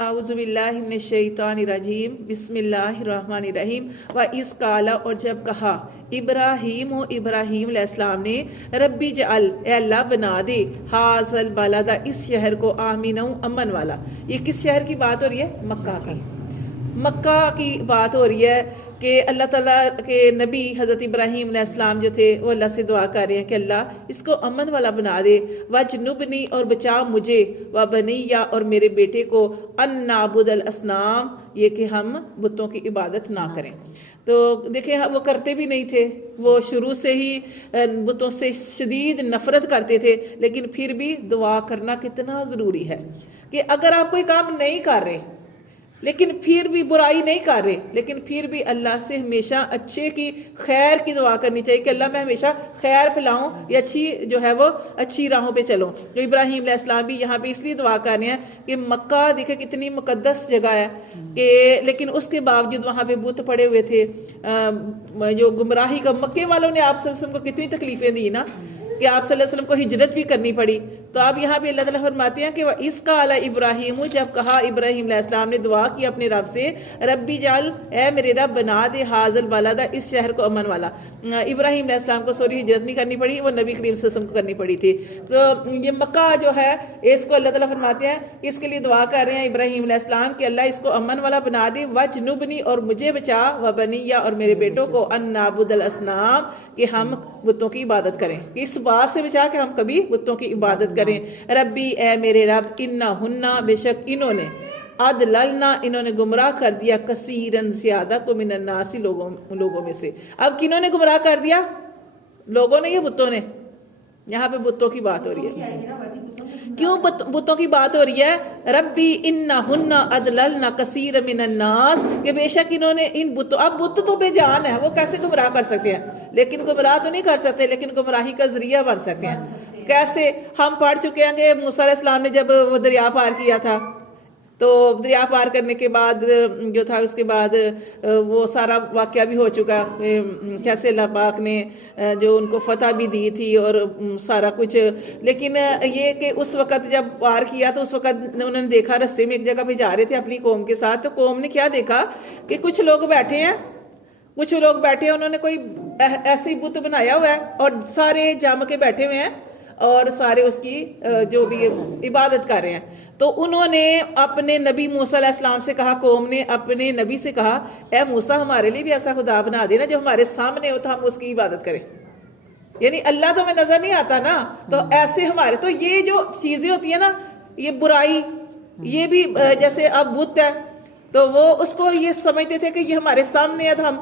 اعوذ باللہ من الشیطان الرجیم بسم اللہ الرحمن الرحیم و اس کالا، اور جب کہا ابراہیم علیہ السلام نے ربی جعل، اے اللہ بنا دے حاذل بلد، اس شہر کو آمین امن والا۔ یہ کس شہر کی بات ہو رہی ہے؟ مکہ کی بات ہو رہی ہے کہ اللہ تعالیٰ کے نبی حضرت ابراہیم علیہ السلام جو تھے وہ اللہ سے دعا کر رہے ہیں کہ اللہ اس کو امن والا بنا دے، وجنبنی، اور بچا مجھے، وبنیہ، اور میرے بیٹے کو، ان نعبد الاصنام، یہ کہ ہم بتوں کی عبادت نہ کریں۔ تو دیکھیں وہ کرتے بھی نہیں تھے، وہ شروع سے ہی بتوں سے شدید نفرت کرتے تھے، لیکن پھر بھی دعا کرنا کتنا ضروری ہے کہ اگر آپ کوئی کام نہیں کر رہے لیکن پھر بھی برائی نہیں کر رہے، لیکن پھر بھی اللہ سے ہمیشہ اچھے کی، خیر کی دعا کرنی چاہیے کہ اللہ میں ہمیشہ خیر پھیلاؤں، یا اچھی جو ہے وہ اچھی راہوں پہ چلوں۔ جو ابراہیم علیہ السلام بھی یہاں پہ اس لیے دعا کر رہے ہیں کہ مکہ دیکھیں کتنی مقدس جگہ ہے کہ لیکن اس کے باوجود وہاں پہ بت پڑے ہوئے تھے۔ جو گمراہی کا، مکے والوں نے آپ صلی اللہ علیہ وسلم کو کتنی تکلیفیں دی نا کہ آپ صلی اللہ علیہ وسلم کو ہجرت بھی کرنی پڑی۔ تو اب یہاں پہ اللہ تعالیٰ فرماتے ہیں کہ وہ اس کا اعلیٰ ابراہیم، جب کہا ابراہیم علیہ السلام نے دعا کی اپنے رب سے، ربی جعل، اے میرے رب بنا دے حاذل بلد، اس شہر کو امن والا۔ ابراہیم علیہ السلام کو ہجرت نہیں کرنی پڑی، وہ نبی کریم صلی اللہ علیہ وسلم کو کرنی پڑی تھی۔ تو یہ مکہ جو ہے اس کو اللہ تعالیٰ فرماتے ہیں اس کے لیے دعا کر رہے ہیں ابراہیم علیہ السلام کہ اللہ اس کو امن والا بنا دے، وجنبنی، اور مجھے بچا، وبنیہ، اور میرے بیٹوں کو، ان نعبد الاصنام، کہ ہم بتوں کی عبادت کریں، اس بات سے بچا کہ ہم کبھی بتوں کی عبادت کریں۔ ربی، اے میرے رب، انہن، بے شک انہوں نے، ادللنا، انہوں نے گمراہ کر دیا، کثیرن، زیادہ کو، من الناس، لوگوں میں سے۔ اب کنہوں نے گمراہ کر دیا؟ لوگوں نے یا بتوں نے؟ یہاں پہ بتوں کی بات ہو رہی ہے۔ کیوں بتوں کی بات ہو رہی ہے؟ ربی انہن ادللنا کثیر من الناس، کہ بے شک انہوں نے ان بتوں، اب بت تو بے جان ہے، وہ کیسے گمراہ کر سکتے ہیں؟ لیکن گمراہ تو نہیں کر سکتے، لیکن گمراہی کا ذریعہ بن سکتے ہیں۔ کیسے؟ ہم پڑھ چکے ہیں کہ موسیٰ علیہ السلام نے جب وہ دریا پار کیا تھا، تو دریا پار کرنے کے بعد جو تھا، اس کے بعد وہ سارا واقعہ بھی ہو چکا، کیسے اللہ پاک نے جو ان کو فتح بھی دی تھی اور سارا کچھ۔ لیکن یہ کہ اس وقت جب پار کیا تو اس وقت انہوں نے دیکھا، رستے میں ایک جگہ پہ جا رہے تھے اپنی قوم کے ساتھ، تو قوم نے کیا دیکھا کہ کچھ لوگ بیٹھے ہیں، انہوں نے کوئی ایسی بت بنایا ہوا ہے اور سارے جم کے بیٹھے ہوئے ہیں اور سارے اس کی جو بھی عبادت کر رہے ہیں۔ تو انہوں نے اپنے نبی موسیٰ علیہ السلام سے کہا، قوم نے اپنے نبی سے کہا، اے موسیٰ ہمارے لیے بھی ایسا خدا بنا دینا جو ہمارے سامنے ہو تو ہم اس کی عبادت کریں۔ یعنی اللہ تو ہمیں نظر نہیں آتا نا، تو ایسے ہمارے، تو یہ جو چیزیں ہوتی ہیں نا، یہ برائی، یہ بھی جیسے اب بت ہے تو وہ اس کو یہ سمجھتے تھے کہ یہ ہمارے سامنے ہے، تو ہم،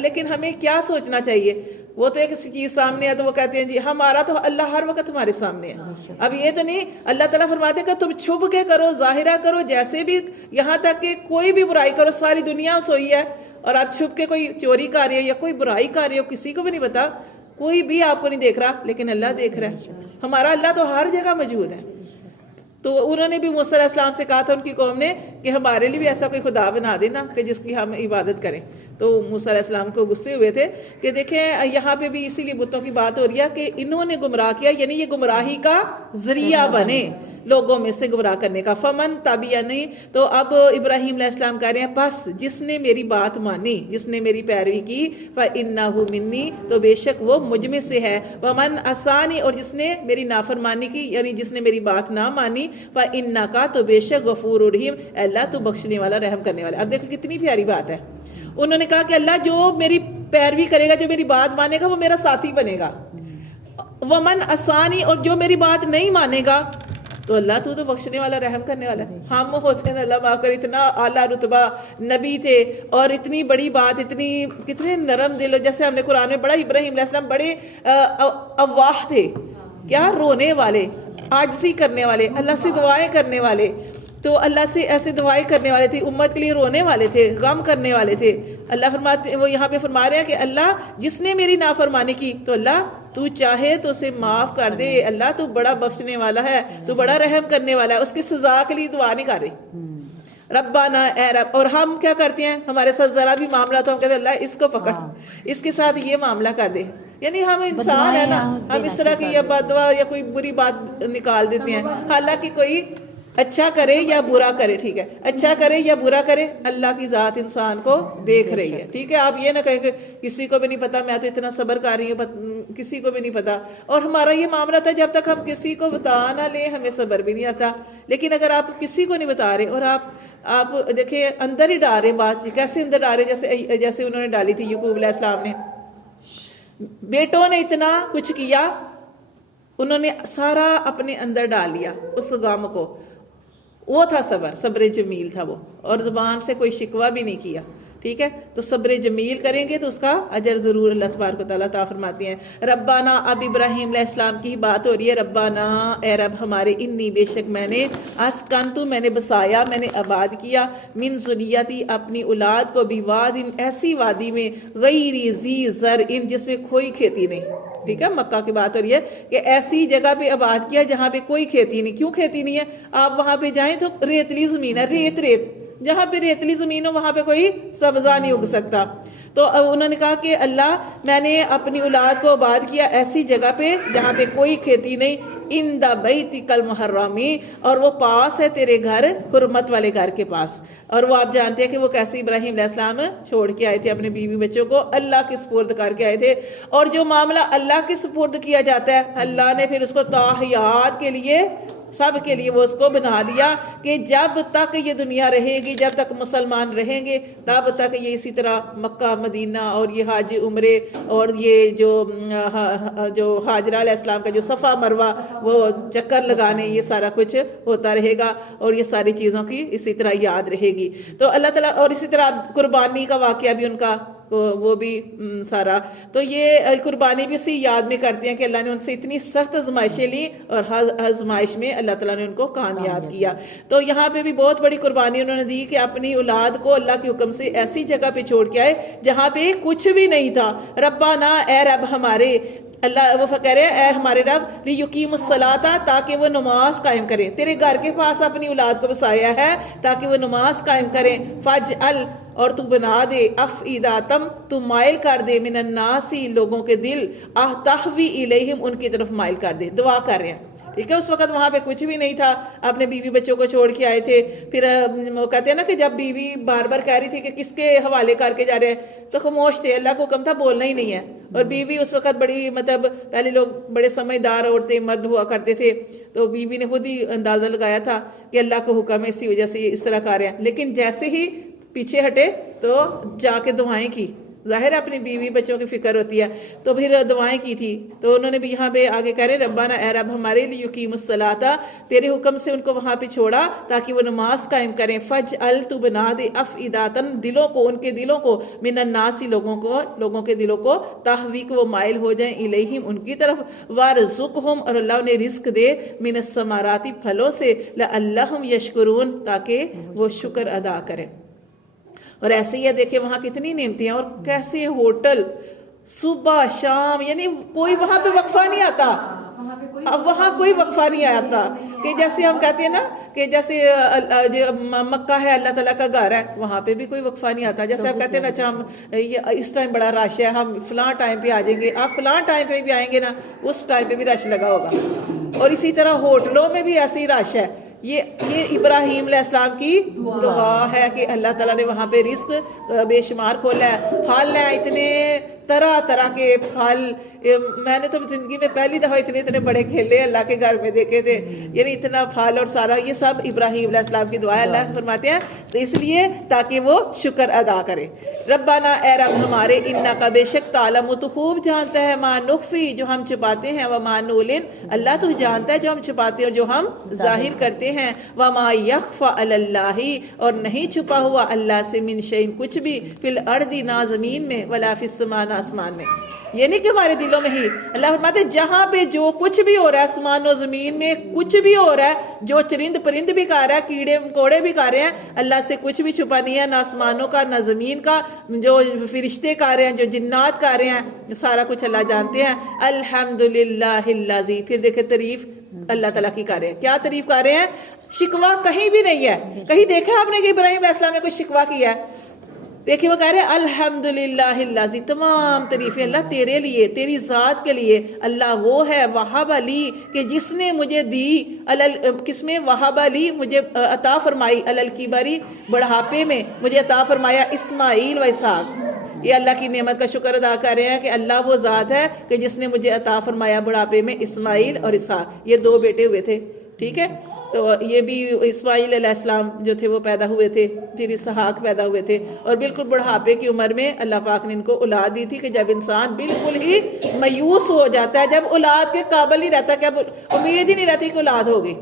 لیکن ہمیں کیا سوچنا چاہیے؟ وہ تو ایک چیز سامنے ہے تو وہ کہتے ہیں جی ہمارا تو اللہ ہر وقت ہمارے سامنے ہے۔ اب یہ تو نہیں، اللہ تعالیٰ فرماتے کہ تم چھپ کے کرو، ظاہرہ کرو، جیسے بھی، یہاں تک کہ کوئی بھی برائی کرو، ساری دنیا سوئی ہے اور آپ چھپ کے کوئی چوری کر رہے ہو یا کوئی برائی کر رہے ہو، کسی کو بھی نہیں پتا، کوئی بھی آپ کو نہیں دیکھ رہا، لیکن اللہ دیکھ رہا ہے۔ ہمارا اللہ تو ہر جگہ موجود ہے۔ تو انہوں نے بھی موسیٰ علیہ السلام سے کہا تھا، ان کی قوم نے، کہ ہمارے لیے بھی ایسا کوئی خدا بنا دینا کہ جس کی ہم عبادت کریں۔ تو موسیٰ علیہ السلام کو غصے ہوئے تھے کہ دیکھیں یہاں پہ بھی اسی لیے بتوں کی بات ہو رہی ہے کہ انہوں نے گمراہ کیا، یعنی یہ گمراہی کا ذریعہ بنے لوگوں میں سے گمراہ کرنے کا۔ فمن تبعنی، تو اب ابراہیم علیہ السلام کہہ رہے ہیں پس جس نے میری بات مانی، جس نے میری پیروی کی، فإنہ منی، تو بے شک وہ مجھ میں سے ہے، ومن عصانی، اور جس نے میری نافرمانی کی، یعنی جس نے میری بات نہ مانی، فإنک، تو بے شک غفور رحیم، اللہ تو بخشنے والا، رحم کرنے والا۔ اب دیکھو کتنی پیاری بات ہے۔ انہوں نے کہا کہ اللہ جو میری پیروی کرے گا، جو میری بات مانے گا، وہ میرا ساتھی بنے گا، ومن عصانی، اور جو میری بات نہیں مانے گا تو اللہ تو بخشنے والا، رحم کرنے والا ہے۔ ہم ہوتے ہیں اللہ معاف کر، اتنا اعلیٰ رتبہ نبی تھے اور اتنی بڑی بات، کتنے نرم دل، جیسے ہم نے قرآن میں پڑھا، ابراہیم علیہ السلام بڑے اواہ تھے، کیا رونے والے، عاجزی کرنے والے، اللہ سے دعائیں کرنے والے، تو اللہ سے ایسے دعائیں کرنے والے تھے، امت کے لیے رونے والے تھے، غم کرنے والے تھے۔ اللہ فرماتے، وہ یہاں پہ فرما رہے ہیں کہ اللہ جس نے میری نافرمانی کی تو اللہ تو چاہے تو اسے معاف کر دے، اللہ تو بڑا بخشنے والا ہے، تو بڑا رحم کرنے والا ہے، اس کی سزا کے لیے دعا نہیں کر رہے۔ ربنا، اے رب، اور ہم کیا کرتے ہیں؟ ہمارے ساتھ ذرا بھی معاملہ تو ہم کہتے ہیں اللہ اس کو پکڑ، اس کے ساتھ یہ معاملہ کر دے، یعنی ہم انسان ہے نا، ہم اس طرح کی یا بد دعا یا کوئی بری بات نکال دیتے ہیں، حالانکہ کوئی اچھا کرے یا برا کرے، ٹھیک ہے، اچھا کرے یا برا کرے، اللہ کی ذات انسان کو دیکھ رہی ہے، ٹھیک ہے. آپ یہ نہ کہیں کہ کسی کو بھی نہیں پتا، میں تو اتنا صبر کر رہی ہوں، کسی کو بھی نہیں پتا. اور ہمارا یہ معاملہ تھا، جب تک ہم کسی کو بتا نہ لیں ہمیں صبر بھی نہیں آتا. لیکن اگر آپ کسی کو نہیں بتا رہے اور آپ دیکھیں اندر ہی ڈال رہے بات، کیسے اندر ڈال رہے، جیسے انہوں نے ڈالی تھی یعقوب علیہ السلام نے. بیٹوں نے اتنا کچھ کیا، انہوں نے سارا اپنے اندر ڈال لیا اس غم کو. وہ تھا صبر جمیل تھا وہ، اور زبان سے کوئی شکوہ بھی نہیں کیا، ٹھیک ہے. تو صبر جمیل کریں گے تو اس کا اجر ضرور اللہ تبارک و تعالیٰ عطا فرماتے ہیں. ربنا، اب ابراہیم علیہ السلام کی بات ہو رہی ہے. ربنا، اے رب ہمارے، انی بے شک میں نے، اسکنتو میں نے بسایا، میں نے آباد کیا، من ذریتی اپنی اولاد کو، بھی وادن ایسی وادی میں، غیر ذی زرع جس میں کوئی کھیتی نہیں. ٹھیک ہے، مکہ کی بات ہو رہی ہے کہ ایسی جگہ پہ آباد کیا جہاں پہ کوئی کھیتی نہیں. کیوں کھیتی نہیں ہے؟ آپ وہاں پہ جائیں تو ریتلی زمین ہے، ریت، جہاں پہ ریتلی زمین ہو وہاں پہ کوئی سبزہ نہیں اگ سکتا. تو انہوں نے کہا کہ اللہ میں نے اپنی اولاد کو آباد کیا ایسی جگہ پہ جہاں پہ کوئی کھیتی نہیں، عند بیتک المحرمی، اور وہ پاس ہے تیرے گھر، حرمت والے گھر کے پاس. اور وہ آپ جانتے ہیں کہ وہ کیسے ابراہیم علیہ السلام چھوڑ کے آئے تھے اپنے بیوی بچوں کو، اللہ کے سپرد کر کے آئے تھے. اور جو معاملہ اللہ کے سپرد کیا جاتا ہے، اللہ نے پھر اس کو تاحیات کے لیے، سب کے لیے وہ اس کو بنا دیا کہ جب تک یہ دنیا رہے گی، جب تک مسلمان رہیں گے، تب تک یہ اسی طرح مکہ مدینہ اور یہ حج عمرے اور یہ جو حاجرہ علیہ السلام کا جو صفا مروہ وہ چکر لگانے، یہ سارا کچھ ہوتا رہے گا اور یہ ساری چیزوں کی اسی طرح یاد رہے گی. تو اللہ تعالیٰ، اور اسی طرح قربانی کا واقعہ بھی ان کا، وہ بھی سارا، تو یہ قربانی بھی اسی یاد میں کرتے ہیں کہ اللہ نے ان سے اتنی سخت آزمائشیں لی اور ہر آزمائش میں اللہ تعالیٰ نے ان کو کامیاب کیا. تو یہاں پہ بھی بہت بڑی قربانی انہوں نے دی کہ اپنی اولاد کو اللہ کے حکم سے ایسی جگہ پہ چھوڑ کے آئے جہاں پہ کچھ بھی نہیں تھا. ربنا، اے رب ہمارے، اللہ وہ کہہ رہے ہیں اے ہمارے رب، لیقیم الصلاۃ، تاکہ وہ نماز قائم کریں. تیرے گھر کے پاس اپنی اولاد کو بسایا ہے تاکہ وہ نماز قائم کریں. فجعل، اور تو بنا دے، افئداتم، تو مائل کر دے، من الناسی، لوگوں کے دل، تہوی الیہم، ان کی طرف مائل کر دے. دعا کر رہے ہیں، ٹھیک ہے. اس وقت وہاں پہ کچھ بھی نہیں تھا، اپنے بیوی بچوں کو چھوڑ کے آئے تھے. پھر وہ کہتے ہیں نا کہ جب بیوی بار بار کہہ رہی تھی کہ کس کے حوالے کر کے جا رہے ہیں تو خاموش تھے. اللہ کو حکم تھا بولنا ہی نہیں ہے. اور بیوی اس وقت بڑی، مطلب پہلے لوگ بڑے سمجھدار عورتیں مرد ہوا کرتے تھے، تو بیوی نے خود ہی اندازہ لگایا تھا کہ اللہ کو حکم ہے، اسی وجہ سے اس طرح کر رہے ہیں. لیکن جیسے ہی پیچھے ہٹے تو جا کے دعائیں کی. ظاہر ہے اپنی بیوی بچوں کی فکر ہوتی ہے، تو پھر دعائیں کی تھی. تو انہوں نے بھی یہاں پہ آگے کہہ رہے ربنا، اے رب ہمارے، لیقیم الصلاۃ، تیرے حکم سے ان کو وہاں پہ چھوڑا تاکہ وہ نماز قائم کریں. فجعل، تو بنا دے، افئداتن، دلوں کو، ان کے دلوں کو، من الناسی، لوگوں کے دلوں کو، تہوی، کو وہ مائل ہو جائیں، الیہم، ان کی طرف، وارزقہم، اور اللہ انہیں رزق دے، من الثمرات، پھلوں سے، لعلہم یشکرون، تاکہ وہ شکر ادا کریں. اور ایسے ہی ہے، دیکھیں وہاں کتنی نعمتیں ہیں، اور کیسے ہوٹل صبح شام، یعنی کوئی وہاں پہ وقفہ نہیں آتا. اب وہاں کوئی وقفہ نہیں آتا کہ جیسے ہم کہتے ہیں نا کہ جیسے مکہ ہے اللہ تعالیٰ کا گھر ہے، وہاں پہ بھی کوئی وقفہ نہیں آتا. جیسے آپ کہتے ہیں نا اچھا ہم اس ٹائم بڑا رش ہے، ہم فلاں ٹائم پہ آ جائیں گے، آپ فلاں ٹائم پہ بھی آئیں گے نا، اس ٹائم پہ بھی رش لگا ہوگا. اور اسی طرح ہوٹلوں میں بھی ایسے ہی رش ہے. یہ ابراہیم علیہ السلام کی دعا ہے کہ اللہ تعالیٰ نے وہاں پہ رزق بے شمار کھولا ہے. پھل ہیں اتنے طرح طرح کے پھل، میں نے تو زندگی میں پہلی دفعہ اتنے بڑے کھیلے اللہ کے گھر میں دیکھے تھے. یعنی اتنا پھل اور سارا، یہ سب ابراہیم علیہ السلام کی دعا ہے. اللہ فرماتے ہیں تو اس لیے تاکہ وہ شکر ادا کرے. ربنا، اے رب ہمارے، انک، بے شک، تعلم، تو خوب جانتا ہے، ما نخفی، جو ہم چھپاتے ہیں، وما نعلن، اللہ تو جانتا ہے جو ہم چھپاتے ہیں اور جو ہم ظاہر کرتے ہیں، وما یخفی علی اللہ، اور نہیں چھپا ہوا اللہ سے، من شیء، کچھ بھی، فی الارض، نہ زمین میں، ولا فی السماء، نہ آسمان میں. یہ نہیں کہ ہمارے دلوں میں ہی، اللہ فرماتے ہیں جہاں پہ جو کچھ بھی ہو رہا ہے، آسمان و زمین میں کچھ بھی ہو رہا ہے، جو چرند پرند بھی کھا رہا ہے، کیڑے مکوڑے بھی کھا رہے ہیں، اللہ سے کچھ بھی چھپا نہیں ہے، نہ آسمانوں کا نہ زمین کا. جو فرشتے کھا رہے ہیں، جو جنات کھا رہے ہیں، سارا کچھ اللہ جانتے ہیں. الحمدللہ الذی، پھر دیکھیں تعریف اللہ تعالیٰ کی کر رہے ہیں. کیا تعریف کر رہے ہیں؟ شکوہ کہیں بھی نہیں ہے. کہیں دیکھا آپ نے کہ ابراہیم علیہ السلام نے کوئی شکوہ کیا ہے؟ دیکھیں وہ کہہ رہے ہیں الحمدللہ الذی، تمام تعریفیں اللہ تیرے لیے، تیری ذات کے لیے۔ اللہ وہ ہے وہب علی کہ جس نے مجھے دی، کس میں وہب علی مجھے عطا فرمائی، الکبری بڑھاپے میں مجھے عطا فرمایا، اسماعیل و اسحاق۔ یہ اللہ کی نعمت کا شکر ادا کر رہے ہیں کہ اللہ وہ ذات ہے کہ جس نے مجھے عطا فرمایا بڑھاپے میں اسماعیل اور اسحاق، یہ 2 بیٹے ہوئے تھے، ٹھیک ہے۔ تو یہ بھی اسماعیل علیہ السلام جو تھے وہ پیدا ہوئے تھے، پھر اسحاق پیدا ہوئے تھے، اور بالکل بڑھاپے کی عمر میں اللہ پاک نے ان کو اولاد دی تھی کہ جب انسان بالکل ہی مایوس ہو جاتا ہے، جب اولاد کے قابل نہیں رہتا، کہ اب امید ہی نہیں رہتی کہ اولاد ہوگی،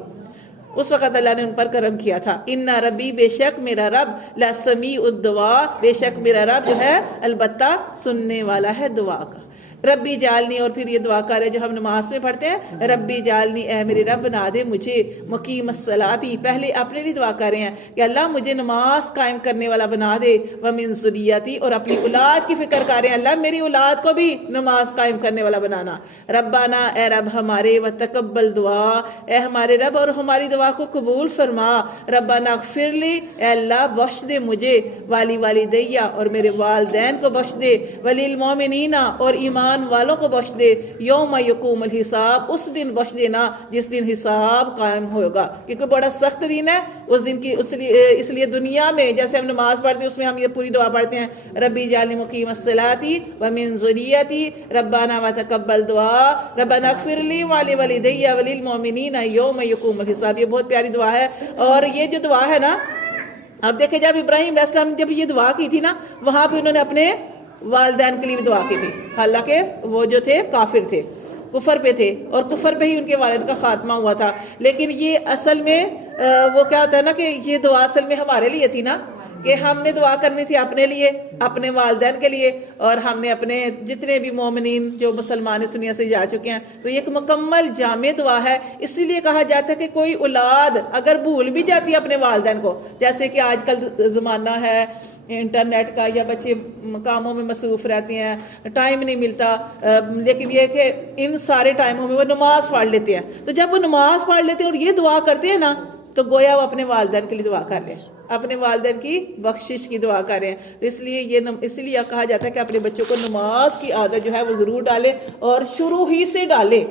اس وقت اللہ نے ان پر کرم کیا تھا۔ ان ربی، بے شک میرا رب، لسمیع الدعاء، بے شک میرا رب جو ہے البتہ سننے والا ہے دعا کا۔ ربی جالنی، اور پھر یہ دعا کر رہے جو ہم نماز میں پڑھتے ہیں، ربی جالنی، اے میرے رب بنا دے مجھے مقیم الصلاۃ، پہلے اپنے لیے دعا کر رہے ہیں کہ اللہ مجھے نماز قائم کرنے والا بنا دے، ومن ذریتی، اور اپنی اولاد کی فکر کر رہے ہیں اللہ میری اولاد کو بھی نماز قائم کرنے والا بنانا۔ ربنا، اے رب ہمارے، وتقبل دعا، اے ہمارے رب اور ہماری دعا کو قبول فرما۔ ربنا اغفر لی، اے اللہ بخش دے مجھے، والی والدیہ، اور میرے والدین کو بخش دے، وللمؤمنین، اور ایمان والوں کو بخش دے، یوم یقوم الحساب، اس دن بخش دینا جس دن حساب قائم ہوگا، کیونکہ بڑا سخت دن ہے اس دن کی، اس لیے دنیا میں جیسے ہم نماز پڑھتے ہیں اس میں ہم یہ پوری دعا پڑھتے ہیں، ربی جعلنی مقیم الصلاۃ ومن ذریتی، ربنا وتقبل دعا، ربنا اغفر لی ولوالدی وللمؤمنین یوم یقوم الحساب۔ یہ بہت پیاری دعا ہے، اور یہ جو دعا ہے نا، اب دیکھیں جب ابراہیم علیہ السلام نے جب یہ دعا کی تھی نا، وہاں پہ انہوں نے اپنے والدین کے لیے بھی دعا کی تھی، حالانکہ وہ جو تھے کافر تھے، کفر پہ تھے، اور کفر پہ ہی ان کے والد کا خاتمہ ہوا تھا۔ لیکن یہ اصل میں وہ کیا ہوتا ہے نا کہ یہ دعا اصل میں ہمارے لیے تھی نا، کہ ہم نے دعا کرنی تھی اپنے لیے، اپنے والدین کے لیے، اور ہم نے اپنے جتنے بھی مومنین جو مسلمان اس دنیا سے جا چکے ہیں، تو یہ ایک مکمل جامع دعا ہے۔ اسی لیے کہا جاتا ہے کہ کوئی اولاد اگر بھول بھی جاتی ہے اپنے والدین کو، جیسے کہ آج کل زمانہ ہے انٹرنیٹ کا، یا بچے کاموں میں مصروف رہتے ہیں، ٹائم نہیں ملتا، لیکن یہ کہ ان سارے ٹائموں میں وہ نماز پڑھ لیتے ہیں، تو جب وہ نماز پڑھ لیتے ہیں اور یہ دعا کرتے ہیں نا، تو گویا وہ اپنے والدین کے لیے دعا کر رہے ہیں، اپنے والدین کی بخشش کی دعا کر رہے ہیں۔ تو اس لیے کہا جاتا ہے کہ اپنے بچوں کو نماز کی عادت جو ہے وہ ضرور ڈالیں، اور شروع ہی سے ڈالیں۔